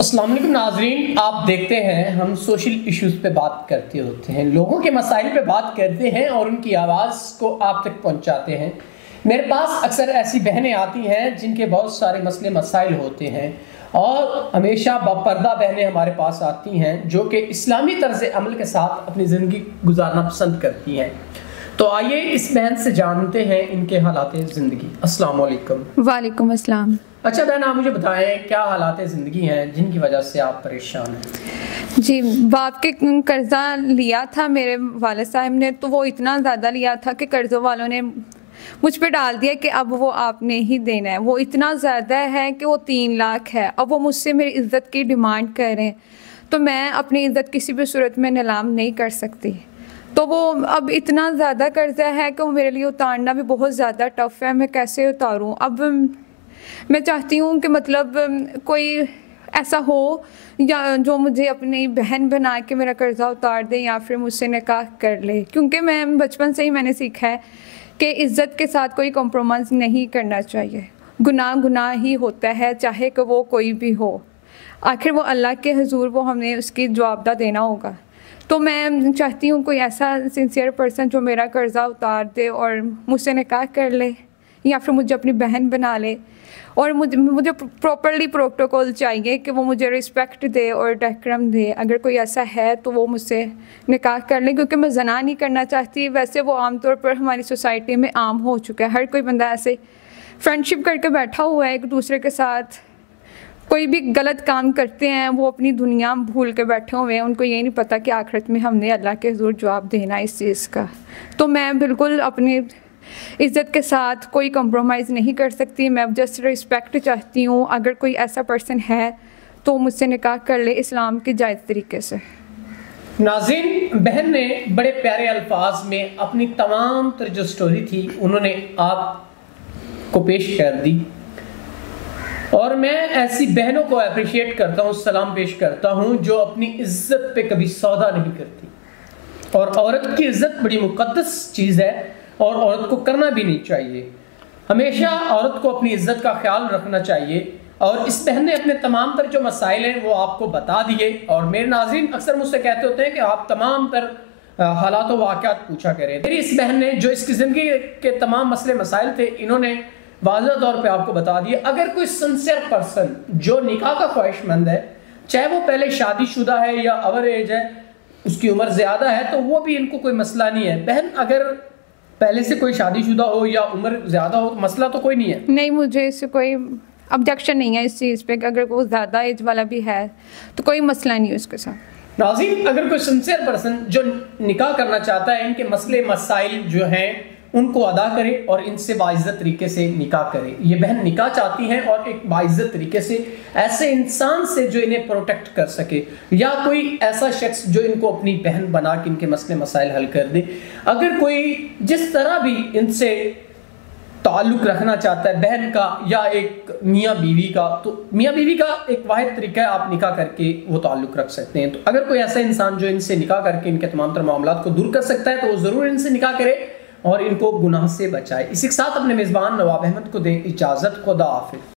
السلام علیکم ناظرین، آپ دیکھتے ہیں ہم سوشل ایشوز پہ بات کرتے ہوتے ہیں، لوگوں کے مسائل پہ بات کرتے ہیں اور ان کی آواز کو آپ تک پہنچاتے ہیں۔ میرے پاس اکثر ایسی بہنیں آتی ہیں جن کے بہت سارے مسئلے مسائل ہوتے ہیں اور ہمیشہ باپردہ بہنیں ہمارے پاس آتی ہیں جو کہ اسلامی طرز عمل کے ساتھ اپنی زندگی گزارنا پسند کرتی ہیں۔ تو آئیے اس بہن سے جانتے ہیں ان کے حالات زندگی۔ السلام علیکم۔ وعلیکم السلام۔ اچھا بہن، آپ مجھے بتائیں کیا حالات زندگی ہیں جن کی وجہ سے آپ پریشان ہیں؟ جی، باپ کے قرضہ لیا تھا میرے والد صاحب نے، تو وہ اتنا زیادہ لیا تھا کہ قرضوں والوں نے مجھ پہ ڈال دیا کہ اب وہ آپ نے ہی دینا ہے۔ وہ اتنا زیادہ ہے کہ وہ 3 لاکھ ہے۔ اب وہ مجھ سے میری عزت کی ڈیمانڈ کر رہے ہیں، تو میں اپنی عزت کسی بھی صورت میں نیلام نہیں کر سکتی۔ تو وہ اب اتنا زیادہ قرضہ ہے کہ وہ میرے لیے اتارنا بھی بہت زیادہ ٹف ہے۔ میں کیسے اتاروں؟ اب میں چاہتی ہوں کہ مطلب کوئی ایسا ہو یا جو مجھے اپنی بہن بنا کے میرا قرضہ اتار دے یا پھر مجھ سے نکاح کر لے، کیونکہ میں بچپن سے ہی میں نے سیکھا ہے کہ عزت کے ساتھ کوئی کمپرومائز نہیں کرنا چاہیے۔ گناہ گناہ ہی ہوتا ہے، چاہے کہ وہ کوئی بھی ہو، آخر وہ اللہ کے حضور وہ ہمیں اس کی جوابدہ دینا ہوگا۔ تو میں چاہتی ہوں کوئی ایسا سنسیئر پرسن جو میرا قرضہ اتار دے اور مجھ سے نکاح کر لے یا پھر مجھے اپنی بہن بنا لے، اور مجھے پراپرلی پروٹوکول چاہیے کہ وہ مجھے رسپیکٹ دے اور ڈیکرم دے۔ اگر کوئی ایسا ہے تو وہ مجھ سے نکاح کر لے، کیونکہ میں زنا نہیں کرنا چاہتی۔ ویسے وہ عام طور پر ہماری سوسائٹی میں عام ہو چکا ہے، ہر کوئی بندہ ایسے فرینڈ شپ کر کے بیٹھا ہوا ہے ایک دوسرے کے ساتھ۔ کوئی بھی غلط کام کرتے ہیں وہ اپنی دنیا بھول کے بیٹھے ہوئے ہیں، ان کو یہ نہیں پتہ کہ آخرت میں ہم نے اللہ کے حضور جواب دینا ہے اس چیز کا۔ تو میں بالکل اپنی عزت کے ساتھ کوئی کمپرومائز نہیں کر سکتی۔ میں جسٹ رسپیکٹ چاہتی ہوں۔ اگر کوئی ایسا پرسن ہے تو مجھ سے نکاح کر لے اسلام کے جائز طریقے سے۔ ناظرین، بہن نے بڑے پیارے الفاظ میں اپنی تمام تر جو سٹوری تھی انہوں نے آپ کو پیش کر دی، اور میں ایسی بہنوں کو اپریشیٹ کرتا ہوں، سلام پیش کرتا ہوں جو اپنی عزت پہ کبھی سودا نہیں کرتی۔ اور عورت کی عزت بڑی مقدس چیز ہے اور عورت کو کرنا بھی نہیں چاہیے۔ ہمیشہ عورت کو اپنی عزت کا خیال رکھنا چاہیے، اور اس بہن نے اپنے تمام تر جو مسائل ہیں وہ آپ کو بتا دیے۔ اور میرے ناظرین اکثر مجھ سے کہتے ہوتے ہیں کہ آپ تمام تر حالات و واقعات پوچھا کریں۔ میری اس بہن نے جو اس کی زندگی کے تمام مسئلے مسائل تھے انہوں نے واضح طور پہ آپ کو بتا دیے۔ اگر کوئی سنسیئر پرسن جو نکاح کا خواہش مند ہے، چاہے وہ پہلے شادی شدہ ہے یا اوور ایج ہے، اس کی عمر زیادہ ہے، تو وہ بھی ان کو کوئی مسئلہ نہیں ہے۔ بہن اگر پہلے سے کوئی شادی شدہ ہو یا عمر زیادہ ہو تو مسئلہ تو کوئی نہیں ہے؟ نہیں، مجھے اس سے کوئی آبجیکشن نہیں ہے اس چیز پہ کہ اگر وہ زیادہ ایج والا بھی ہے تو کوئی مسئلہ نہیں ہے اس کے ساتھ۔ ناظرین، اگر کوئی سنسیئر پرسن جو نکاح کرنا چاہتا ہے، ان کے مسئلے مسائل جو ہیں ان کو ادا کرے اور ان سے باعزت طریقے سے نکاح کرے۔ یہ بہن نکاح چاہتی ہیں اور ایک باعزت طریقے سے ایسے انسان سے جو انہیں پروٹیکٹ کر سکے، یا کوئی ایسا شخص جو ان کو اپنی بہن بنا کے ان کے مسئلے مسائل حل کر دے۔ اگر کوئی جس طرح بھی ان سے تعلق رکھنا چاہتا ہے، بہن کا یا ایک میاں بیوی کا، تو میاں بیوی کا ایک واحد طریقہ ہے، آپ نکاح کر کے وہ تعلق رکھ سکتے ہیں۔ تو اگر کوئی ایسا انسان جو ان سے نکاح کر کے ان کے تمام تر معاملات کو دور کر سکتا ہے تو وہ ضرور ان سے نکاح کرے اور ان کو گناہ سے بچائے۔ اسی کے ساتھ اپنے میزبان نواب احمد کو دیں اجازت۔ خدا حافظ۔